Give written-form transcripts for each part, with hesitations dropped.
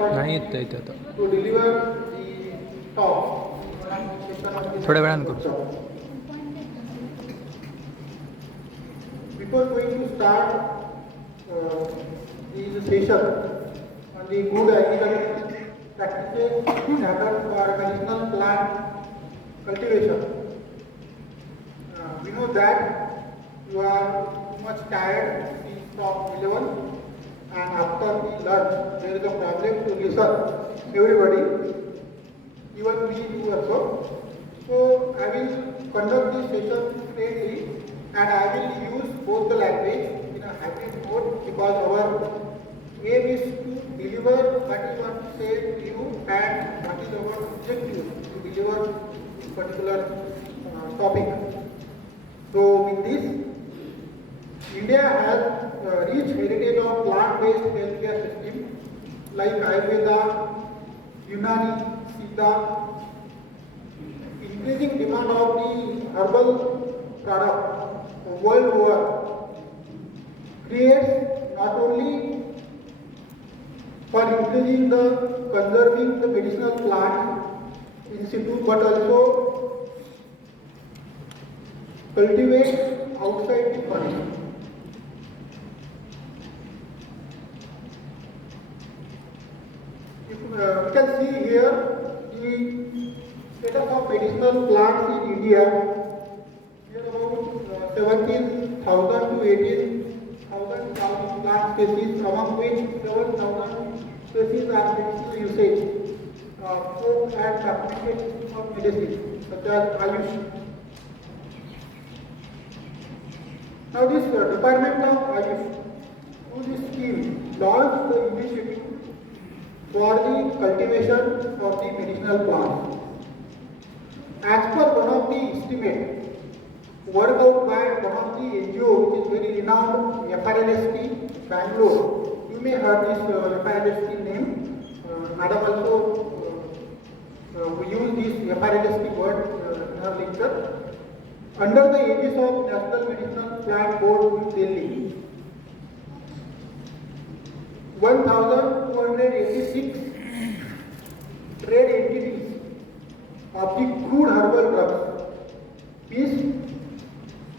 नाही येत इथे आता to deliver the talk. थोड्या वेळानं करू. Before going to start the session on the good agricultural practices standards for medicinal plant cultivation, we know that you are much tired since from 11, and after the lunch there is a problem to listen everybody, even me too also. So I will conduct this session straightly and I will use both the language in a hybrid mode because our aim is to deliver what we want to say to you and what is our objective to deliver this particular topic. So with this, India has a rich heritage of plant-based healthcare system like Ayurveda, Unani, Siddha. Increasing demand of the herbal product world over creates not only for increasing the conserving the medicinal plants in situ but also cultivate outside the forest. You can see here the status of medicinal plants in India. Here about 17,000 to 18,000 plant species, among which 7,000 species are medicinal usage, food and application of medicine, such as Ayush. Now this Department of Ayush, through this scheme, launched the initiative for the cultivation of the medicinal plants. As per one of the estimates worked out by one of the NGO which is very renowned, FRLST Bangalore. You may heard this FRLST name. Madam also we use this FRLST word in her lecture. Under the aegis of National Medicinal Plant Board in Delhi, 1,286 trade entities of the crude herbal drugs is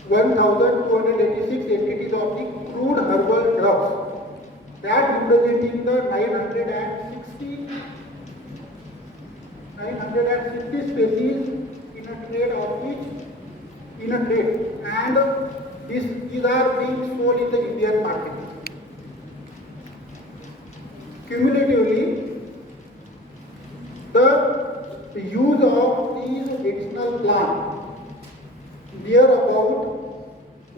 1,286 entities of the crude herbal drugs that representing the 960 species in a trade of which and these are being sold in the Indian market. Cumulatively, the use of these medicinal plants near about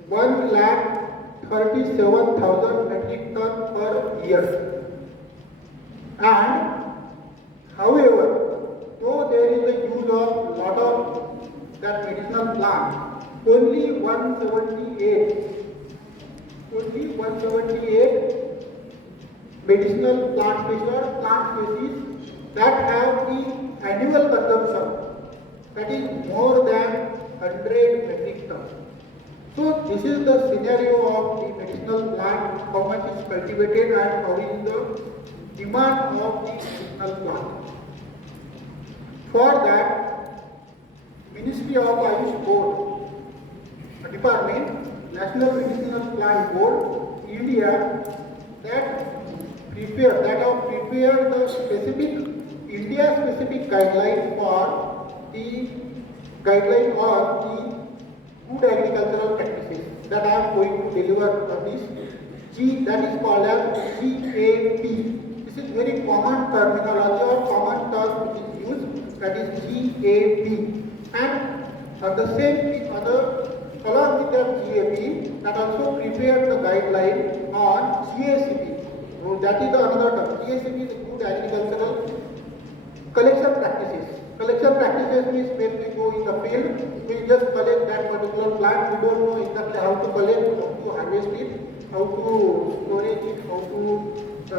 1,37,000 metric ton per year. And however, though there is a use of lot of that medicinal plant, only 178 medicinal plant species that have the annual consumption that is more than 100 metric tons. So this is the scenario of the medicinal plant, how much is cultivated and how is the demand of the medicinal plant. For that, Ministry of Ayush Board, Department, National Medicinal Plant Board, India, that have prepared the specific India-specific guideline for the guideline on the good agricultural practices that I am going to deliver on this. That is called as GAP. This is very common terminology or common term which is used. That is GAP. And along with the GAP, that also prepared the guideline on GACP. That is another term. GACP is good agricultural collection practices. Collection practices means when we go in the field, we just collect that particular plant. We don't know exactly how to collect, how to harvest it, how to storage it, how to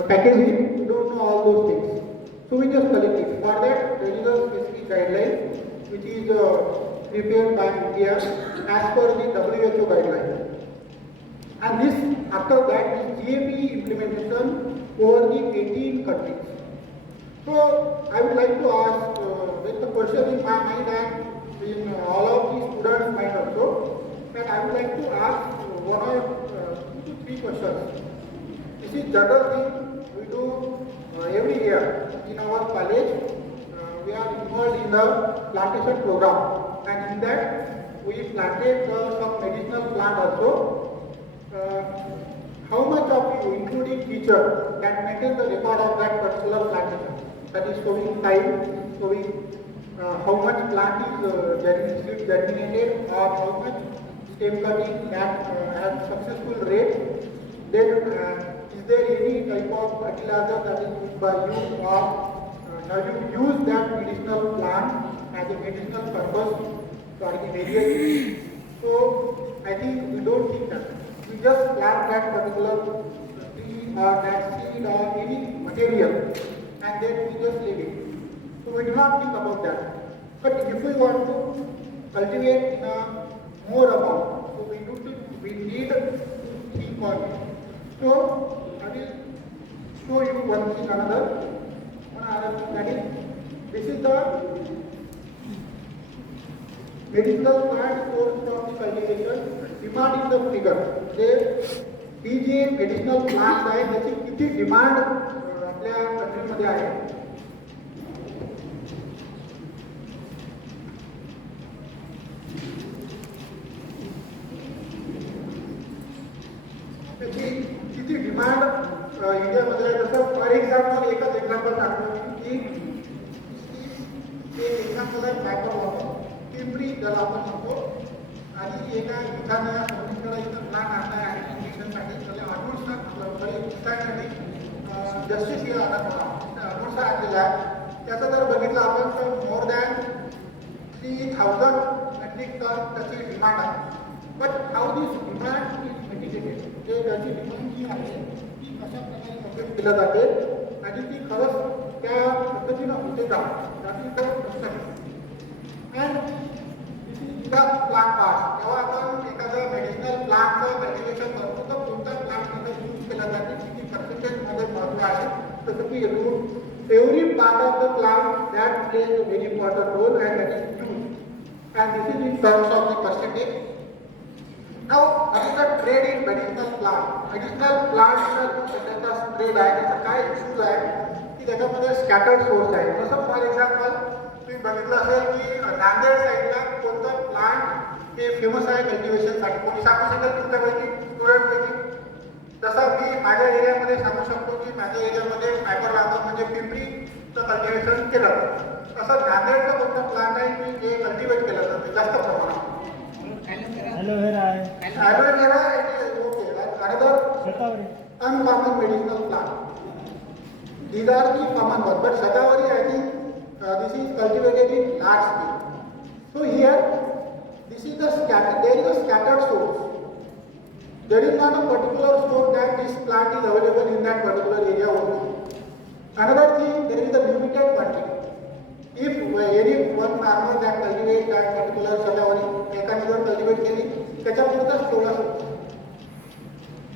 package it. We don't know all those things. So we just collect it. For that, there is a specific guideline which is prepared by India as per the WHO guideline. And this, after that, is GAP implementation over the 18 countries. my mind and in all of the students' mind also, that I would like to ask one or 2 to 3 questions. This is general thing we do every year in our college. We are involved in the plantation program, and in that we planted some medicinal plant also. How much of you, including teacher, can maintain the record of that particular plantation? That is showing time, showing how much plant is germinated, or how much stem cutting that has successful rate. Then is there any type of fertilizer that is used by you, or have you used that medicinal plant as a medicinal purpose for the various? So I think we don't think that. We just plant that particular tree or that seed or any material, and then we just leave it. So we do not think about that. But if we want to cultivate in a more amount, so we need to think on it. So I will show you one thing another. That is, this is the medicinal plant source from the cultivation. Demand in the figure. ही जी medicinal plants आहे त्याची किती डिमांड आपल्या कंट्रीमध्ये आहे. त्याची किती डिमांड इंडियामध्ये आहे. जसं फॉर एक्झाम्पल एकच एक्झाम्पल सांगतो की ते एक्झाम्पल आहे मॅपरवॉटर पिंपरी ज्याला आपण म्हणतो. आणि एका ठिकाणी समुद्राकडे इथं प्लांट आणला आहे इंजेक्शनसाठी. त्याला ऑटोसाठी जस्टिस हे ऑटोसा आणलेला आहे. त्याचं जर बघितलं आपण तर मोर दॅन 3000 मेट्रिक टन त्याची डिमांड आहे. But how this demand is mitigated, जे त्याची डिमांड जी आहे ती कशा प्रकारे कंप्लीट केलं जाते आणि ती खरंच त्या पद्धतीनं होते का त्याची तर प्रश्न आहे. अँड प्लांट पार्ट जेव्हा आपण एखादं मेडिसिनल प्लांटचं कल्टिवेशन करतो तर कोणत्या प्लांटमध्ये यूज केलं जाते किती पर्सेंटेजमध्ये महत्त्व आहे. तसं की every part of the plant that plays a very important role and that is use and this is in terms of the percentage. Now what is the trade in medicinal plant. Medicinal प्लांटचा त्याचा trade आहे त्याचा काय इश्यूज आहे की त्याच्यामध्ये scattered source आहे. जसं फॉर एक्झाम्पल तुम्ही बघितलं असेल की नांदेड साईडला कोणतं प्लांट हे फेमस आहे कल्टिवेशनसाठी. कोणी सांगू शकेल तुमच्यापैकी स्टुडंटपैकी. जसं मी माझ्या एरियामध्ये सांगू शकतो की माझ्या एरियामध्ये फायबर लागतं म्हणजे पिंपरीचं कल्टिवेशन केलं जातं. तसं नांदेडचं कोणतं प्लांट आहे की जे कल्टिवेट केलं जातं जास्त प्रमाणात. ॲलोव्हेरा आहे. Aloe vera okay. Another uncommon medicinal plant. These are the common ones, but Shatavari, I think this is cultivated in large scale. So here, this is the there is a scattered source. There is not a particular source that this plant is available in that particular area only. Another thing, there is a limited quantity. If any one farmer that cultivates that particular Shatavari, एकाने जर कल्टिवेट केली त्याच्यापुरताच तेवढा सोर्स.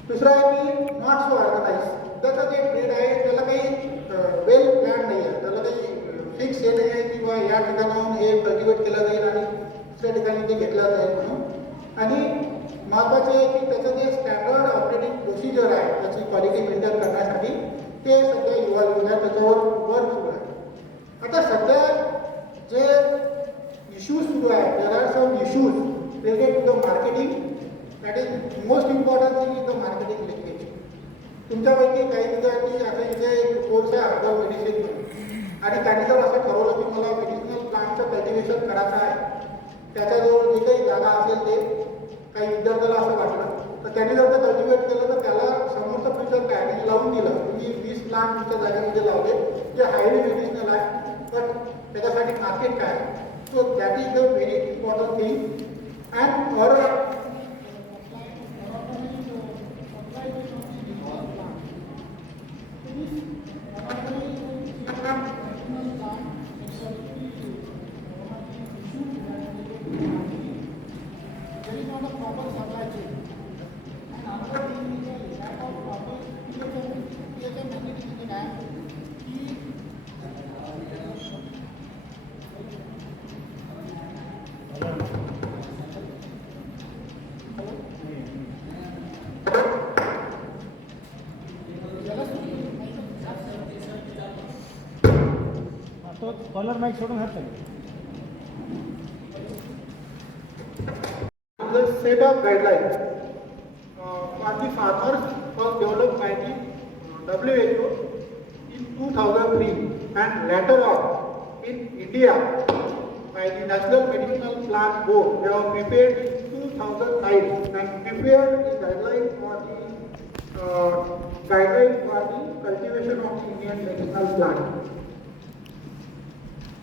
दुसरा आहे की not so organise. त्याचं जे ट्रेड आहे त्याला काही वेल प्लॅन नाही आहे. त्याला काही फिक्स हे नाही आहे की बा या ठिकाणाहून हे कल्टिवेट केलं जाईल आणि दुसऱ्या ठिकाणी ते घेतलं जाईल म्हणून. आणि महत्त्वाचे आहे की त्याचं जे स्टँडर्ड ऑपरेटिंग प्रोसिजर आहे त्याची क्वालिटी मेंटेन करण्यासाठी ते सध्या इव्हॉल्व्ह आहे, त्याच्यावर वर्क सुरू आहे. आता सध्या जे इश्यूज सुरू आहे, there are some issues related to the marketing. That is most important thing is the marketing linkage. तुमच्यापैकी काही विद्यार्थी आता इथे कोर्स आहे हर्बल मेडिसिन म्हणून आणि त्यांनी जर असं ठरवलं की मला मेडिसिनल प्लांटचं कल्टिवेशन करायचं आहे, त्याच्याजवळ जे काही जागा असेल ते काही विद्यार्थ्याला असं वाटलं तर त्यांनी जर ते कल्टिवेट केलं तर त्याला समोरचं फ्युचर काय आणि लावून दिलं. तुम्ही 20 प्लांट तुमच्या जागेमध्ये लावले जे हायली मेडिसिनल आहे, पण त्याच्यासाठी मार्केट काय आहे. So that is the very important thing. And or तो कॉलर माईक सोडून हात लागेल. The set of guidelines for the farmers was developed by the WHO in 2003 and later on in India by the National Medicinal Plant Board. They were prepared in 2009 and prepared the guidelines for the cultivation of the Indian medicinal plant.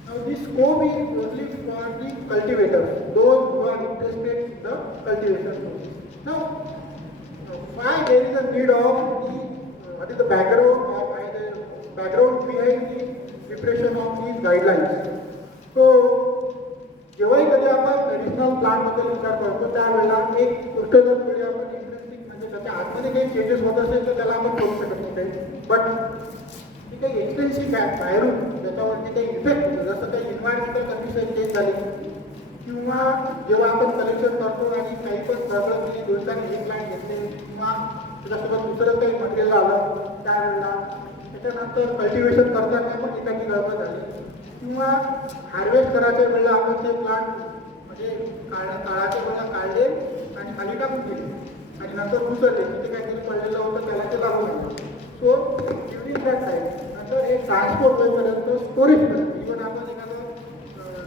Now this scope is only for the cultivators, those who are interested in the cultivation. Now, why there is a need of what is the background or why the background behind the preparation of these guidelines? So, जेव्हाही कधी आपण मेडिसिनल प्लांटबद्दल विचार करतो त्यावेळेला एक गोष्ट जर थोडी आपण इंटरेस्टिंग म्हणजे त्याच्या आतमध्ये काही चेंजेस होत असेल तर त्याला आपण करू शकत नाही. बट ती काही एक्सपेन्सिव्ह आहे बाहेरून त्याच्यावरती काही इफेक्ट होतो, जसं काही इन्व्हायरमेंटल कंडिशन चेंज झाली किंवा जेव्हा आपण कलेक्शन करतो आणि काही पण प्रॉब्लेम केली दिवसांनी एक लाईन घेतले किंवा त्याच्यासोबत दुसरं काही मटेरियल आलं त्यावेळेला त्याच्यानंतर कल्टिवेशन करताना पण एखादी गडबड झाली किंवा हार्वेस्ट करायच्या वेळेला आपण ते प्लांट म्हणजे काळाच्या वेळेला काढले आणि खाली टाकून दिले आणि नंतर दुसरले तिथे काहीतरी पडलेलं होतं त्याला ते लागून आलं. सो ड्युरिंग दॅट टाईम नंतर हे ट्रान्सपोर्ट होईपर्यंत स्टोरेजपर्यंत इव्हन आपण एखादं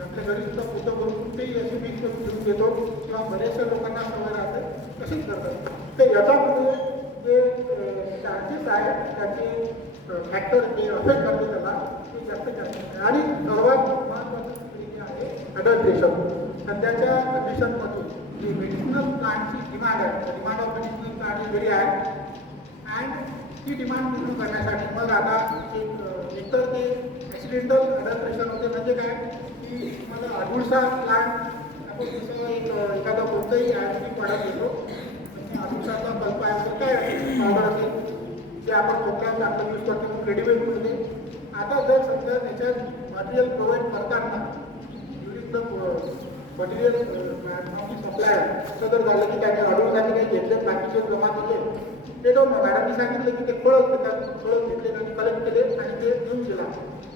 आपल्या घरी सुद्धा पोतं करून कुठेही अशी मिक्स करून घेऊन घेतो किंवा बऱ्याचशा लोकांना सवय राहते तशीच करतात. तर याच्यामध्ये जे चार्जेस आहेत त्याचे फॅक्टर जे अफेक्ट करते त्याला ते जास्त जास्त आणि सर्वात महत्त्वाचं जे आहे अडल्ट्रेशन. सध्याच्या कंडिशनमध्ये जी मेडिसिनल प्लांटची डिमांड आहे demand of medicinal plant is very high and ती डिमांड पूर्ण करण्यासाठी मग आता एकतर ते ॲक्सिडेंटल अडल्ट्रेशन होते म्हणजे काय की मला अडुळसा प्लांट आपण जसं एखादा कोणतंही ॲसिडिक प्रॉडक्ट घेतो अडुळसाचा पल्प आहे काय पावडर असेल जे आपण कोकणात आपण यूज करतो रेडीमेड मिळते. आता जर समजा त्याच्यात मटेरियल प्रोव्हाइड करताना ड्युरिंग द मटेरियल सप्लाय असं जर झालं की त्याने अडुळसाचे काही घेतले बाकीचे जमा केले ते तो मॅडमनी सांगितलं की ते फळं घेतले आणि कलेक्ट केले आणि ते घेऊन गेला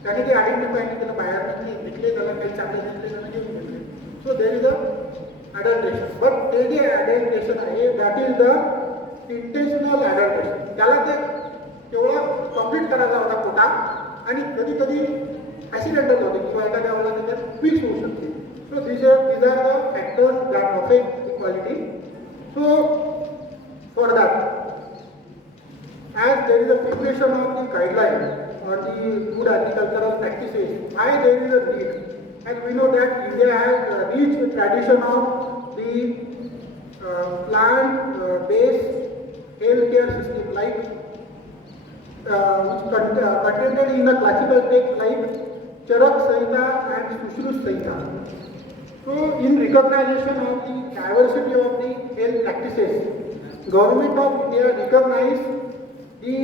त्याने ते आयडेंटिफाय नाही केलं बाहेर घेतले त्याला काही चांगले घेतले त्याला घेऊन घेतले. So there is a adulteration but ते जे अडल्ट्रेशन आहे that is the intentional adulteration. त्याला ते तेवढा कम्प्लीट करायचा होता कोटा आणि कधी कधी ॲक्सिडेंटल होते किंवा एखाद्या वेळेला त्याच्यात फिक्स होऊ शकते. सो these are the factors that affect the quality. So for that, as there is a preparation of the guideline or the good agricultural practices, why there is a need? And we know that India has a rich tradition of the plant-based healthcare system, like which contained in the classical texts like Charak Samhita and Sushruta Samhita. So, in recognition of the diversity of the health practices, Government of India recognized the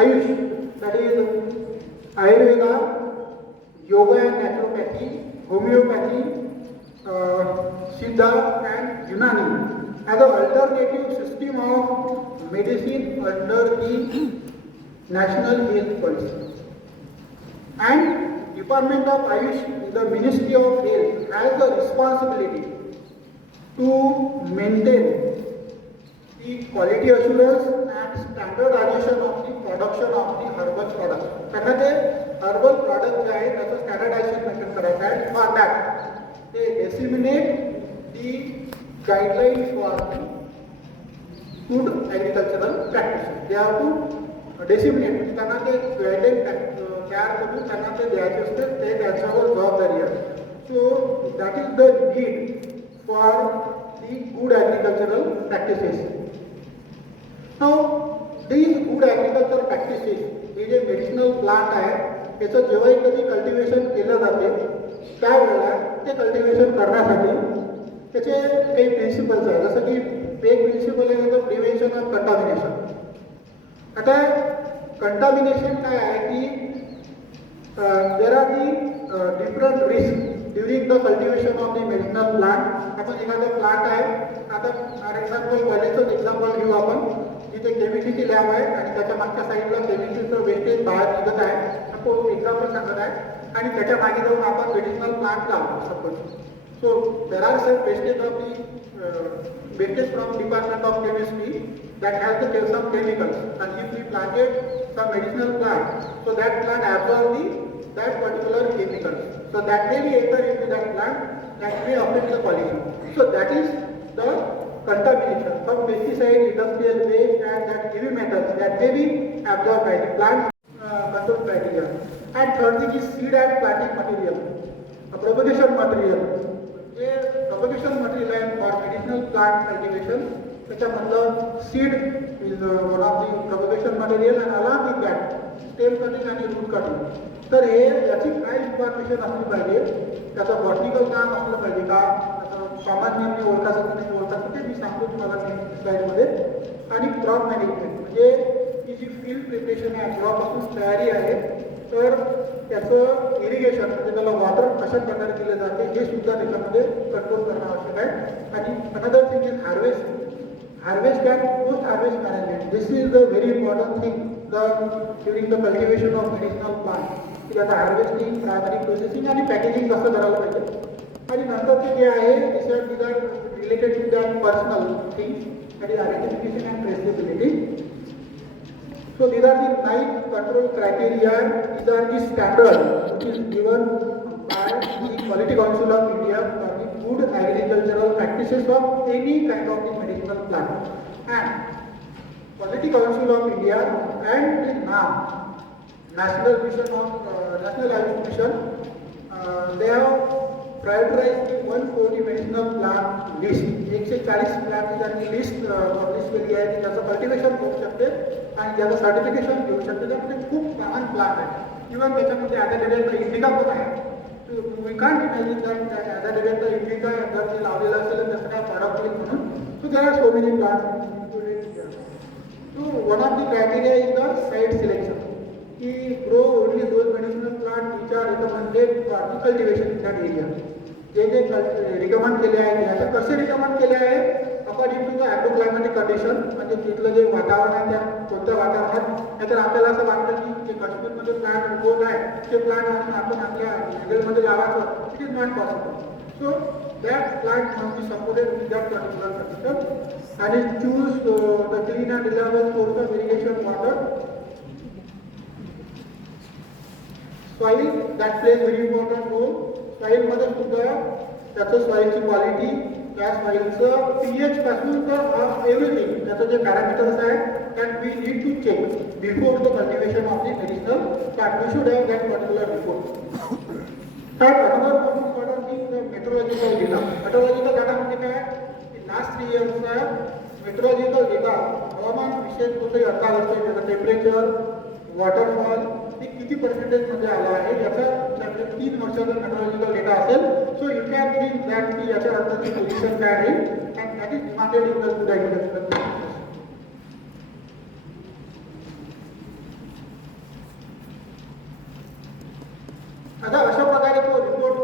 Ayush, that is Ayurveda, Yoga and Naturopathy, Homeopathy, Siddha and Unani as an alternative system of medicine under the National Health Policy. And Department of Ayush, the Ministry of Health, has the responsibility to maintain the quality assurance and standardization of the production of the herbal products. त्यांना ते herbal product जे आहे त्याचं standardization maintain करायचं आहे. For that, they disseminate the guidelines for the good agricultural practices. They have to disseminate. त्यांना ते guidelines तयार करून त्यांना ते द्यायचे असते ते त्याच्यावर जबाबदारी आहे. So that is the need for the good agricultural practices. Now these good agriculture practices हे जे मेडिसिनल प्लांट आहे त्याचं जेव्हाही कधी कल्टिवेशन केलं जाते त्यावेळेला ते कल्टिवेशन करण्यासाठी त्याचे काही प्रिन्सिपल्स आहे जसं की एक प्रिन्सिपल आहे तर प्रिव्हेन्शन ऑफ कंटामिनेशन. आता कंटामिनेशन काय आहे की there are the different risks during the cultivation of the medicinal plant. आपण एखादा प्लांट आहे आता फॉर एक्झाम्पल कॉलेजचं एक्झाम्पल घेऊ आपण जिथे केमिस्ट्रीची लॅब आहे आणि त्याच्या मागच्या साईडला केमिस्ट्रीचं वेस्टेज बाहेर निघत आहे. आपण एक्झाम्पल सांगत आहे आणि त्याच्या मागे जाऊन आपण मेडिसिनल प्लांट लावतो suppose. So there are some wastage of the wastage from Department of Chemistry that has some chemicals, and if we planted some medicinal plant, so that plant absorbs that particular chemical, so that may be enter into that plant, that may affect the quality. So that is the contamination from pesticide, industrial waste, and that heavy metals that may be absorbed by the plant control criteria. And third thing is seed and planting material, propagation material. J propagation material आहे for medicinal plant cultivation, त्याच्यामधलं seed is one of the propagation material, and along with that stem cutting आणि root cutting. तर हे याची काय इन्फॉर्मेशन असली पाहिजे, त्याचं बॉटनिकल काम असलं पाहिजे का, त्याचं सामान्यांनी ओळखायचं की नाही ओळखायचं ते मी सांगतो तुम्हाला नेक्स्ट स्लाइडमध्ये. आणि क्रॉप मॅनेजमेंट म्हणजे ही जी फील्ड प्रिपरेशन आहे, जेव्हापासून तयारी आहे तर त्याचं इरिगेशन म्हणजे त्याला वॉटर कशा प्रकारे दिलं जाते हे सुद्धा त्याच्यामध्ये कंट्रोल करणं आवश्यक आहे. आणि another thing is harvest and post harvest management. This is the very important thing during the cultivation of medicinal plant, की त्याचं हार्वेस्टिंग, प्रायमरी प्रोसेसिंग आणि पॅकेजिंग कसं करायला पाहिजे. आणि नंतरचे जे आहे this are related to that personal things आणि identification and traceability. So these are the 9 control criteria. These are the standard which is given by the Quality Council of India for the good agricultural practices of any kind of the medicinal plant. And Quality Council of India and the NAM, National Mission of National Ayush Mission, they have prioritized the 140 medicinal plant list. 140 प्लांट त्यांनी list publish केली आहे की ज्याचं कल्टिवेशन होऊ शकते आणि ज्याचं सर्टिफिकेशन घेऊ शकते. त्यामध्ये खूप लहान प्लांट आहे. इव्हन त्याच्यामध्ये ॲडॅडेड इंडिका पण आहे. वी कांट इमॅजिन दॅट ॲडॅडेड इंडिका जर ते लावलेलं असेल तर त्याचं काय प्रॉडक्ट होईल म्हणून. So there are so many plants. So one of the criteria is the site selection, की grow only those medicinal plant which are recommended for the cultivation in that area. जे रिकमेंड केले आहे याचे कसे recommend केले आहे according to the agroclimatic condition, म्हणजे तिथलं जे वातावरण आहे त्या कोणत्या वातावरणात. नाहीतर आपल्याला असं वाटतं की जे काश्मीरमध्ये प्लांट उगवत आहे ते प्लांट आपण आपल्या जंगलमध्ये लावायचं, it is not possible. So that plant must be supported with that particular condition आणि choose the clean and reliable source of irrigation water. Soil that plays very important role. सॉईलमध्ये सुद्धा त्याचं सॉईलची क्वालिटी, त्या सॉईलचं पीएच पासून तर एव्हरीथिंग त्याचं जे पॅरामीटर्स आहे that we need to check before the cultivation of the medicinal plant. We should have that particular report. That another most important thing the metrological data. Metrological data म्हणजे काय की लास्ट 3 इयर्सचा मेट्रोलॉजिकल डेटा, हवामान विषयक कुठे अर्थात असतो, त्याचं टेम्परेचर, वॉटरफॉल हे किती पर्सेंटेजमध्ये आलं आहे याचा तुमच्याकडे 3 वर्षाचा मेट्रोलॉजिकल डेटा असेल. So you can think that की याच्या अर्थाची पोझिशन काय आहे and that is demanded in the good agriculture. आता अशा प्रकारे तो रिपोर्ट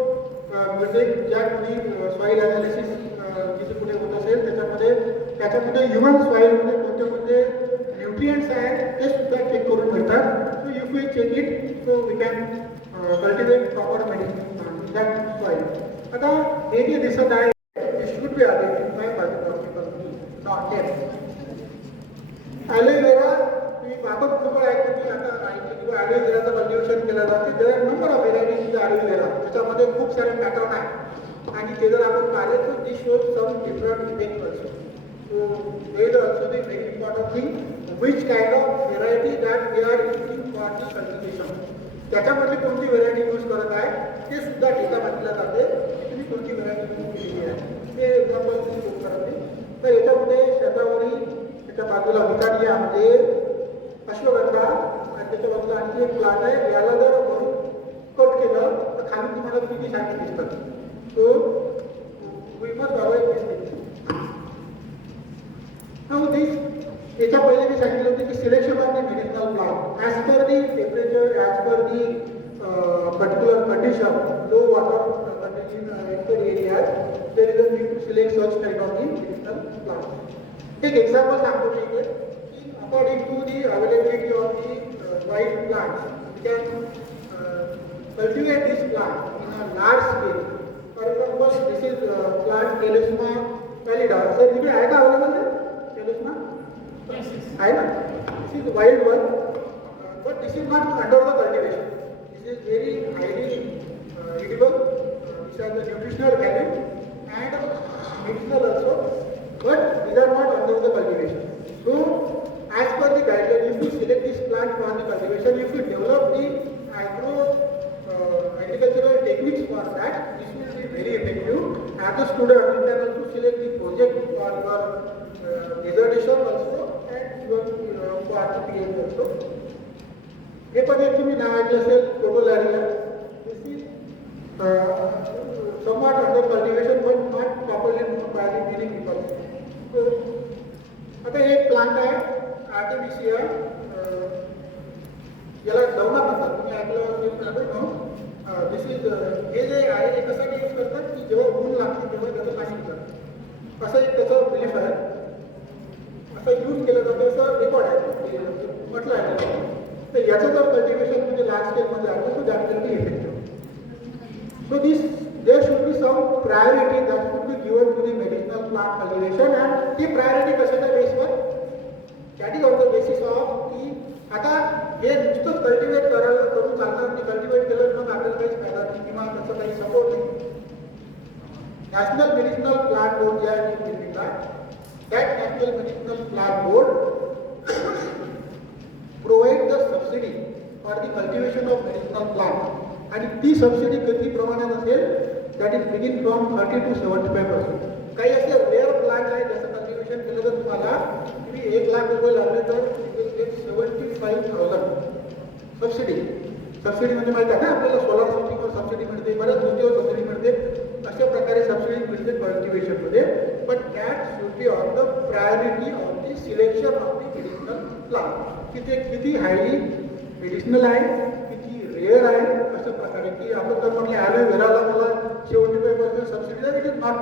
म्हणजे ज्या कोणी सॉईल ॲनालिसिस जिथे कुठे होत असेल त्याच्यामध्ये ह्युमन सॉईलमध्ये कोणते कोणते न्यूट्रिएंट्स आहेत ते सुद्धा चेक करून मिळतात. So if we check it so we can cultivate proper medicine that soil. आता हे जे दिसत आहे it should be identify by the hospital not yet. Aloe vera तुम्ही बाबत खूप ऐकतो की आता किंवा ॲलोवेराचं कल्टिवेशन केलं जातं. There are number of varieties aloe vera, त्याच्यामध्ये खूप सारे पॅटर्न आहे आणि ते जर आपण पाहिले तर the shows some different effect also. So there is also the very important thing which kind of variety that we are using for the cultivation. त्याच्यामध्ये कोणती व्हेरायटी यूज करत आहे ते सुद्धा डेटा म्हटलं जाते की तुम्ही कोणती व्हेरायटी यूज केलेली आहे. ते एक्झाम्पल तुम्ही यूज करत नाही. तर याच्यामध्ये शेतावरील त्याच्या बाजूला विकानिया म्हणजे अश्वगंधा आणि त्याच्या बाजूला आणखी एक प्लांट आहे. याला जर वरून कट केलं तर खाली तुम्हाला किती शाखी दिसतात. So we must avoid this thing. Now this याच्या पहिले मी सांगितलं होतं की selection of the medicinal plant as per the temperature, as per the particular condition, low water condition areas there is a need to select such kind of the medicinal plant. एक example सांगतो मी इथे की according to the availability of the wild plants we can cultivate this plant in a large scale. For example, this is plant Telesma pallida. Sir, you have available Telesma? Yes, yes. I know. This is wild one, but this is not under the cultivation. This is very highly edible. These are the nutritional value and medicinal also, but these are not under the cultivation. So, as per the guideline, if you select this plant for the cultivation, if you develop the agricultural techniques for that, this will be very effective. As a student, you can also select the project for your dissertation also and your for the PhD also. हे पण एक तुम्ही नाव ऐकलं असेल टोटोलॅरिया. This is somewhat under cultivation but not properly known by the many people. So, आता हे एक प्लांट आहे आर्टिफिशियल याला दवना म्हणतात. तुम्ही ऐकलं असेल दिस इज हे जे आहे हे कशासाठी यूज करतात की जेव्हा ऊन लागते तेव्हा त्याचं पाणी पितात असं एक त्याचं बिलीफ आहे. असं यूज केलं जातं असं रेकॉर्ड आहे म्हटलं आहे. तर याचं जर कल्टिवेशन म्हणजे लार्ज स्केलमध्ये आलं तर that will be effective. So this there should be some priority that should be given to the medicinal plant cultivation and the priority कशाच्या बेसवर that is on the basis of की आता हे नुसतं कल्टिवेट करायला करून चालणार नाही. कल्टिवेट केलं मग आपल्याला काहीच फायदा नाही किंवा त्याचा काही सपोर्ट नाही. नॅशनल मेडिसिनल प्लांट बोर्ड जे आहे दिल्लीला that national medicinal plant board provide the subsidy for the cultivation of medicinal plant आणि ती सबसिडी किती प्रमाणात असेल दॅट इज बिगिन फ्रॉम 30 to 75%. काही असे रेअर प्लांट आहे ज्याचं कल्टिवेशन केलं तर तुम्हाला तुम्ही 1 लाख रुपये लागले तर 75,000 सबसिडी. सबसिडी म्हणजे माहिती आहे ना आपल्याला सोलार सिस्टीमवर सबसिडी मिळते, बऱ्याच गोष्टीवर सबसिडी मिळते. अशा प्रकारे सबसिडी मिळते कल्टिवेशनमध्ये. But that should be on the priority of the selection of the medicinal plant की ते किती हायली मेडिसिनल आहे किती रेअर आहे अशा प्रकारे की आपण जर म्हटलं ॲलोवेराला मला 75% सबसिडी आहे, इट इज नॉट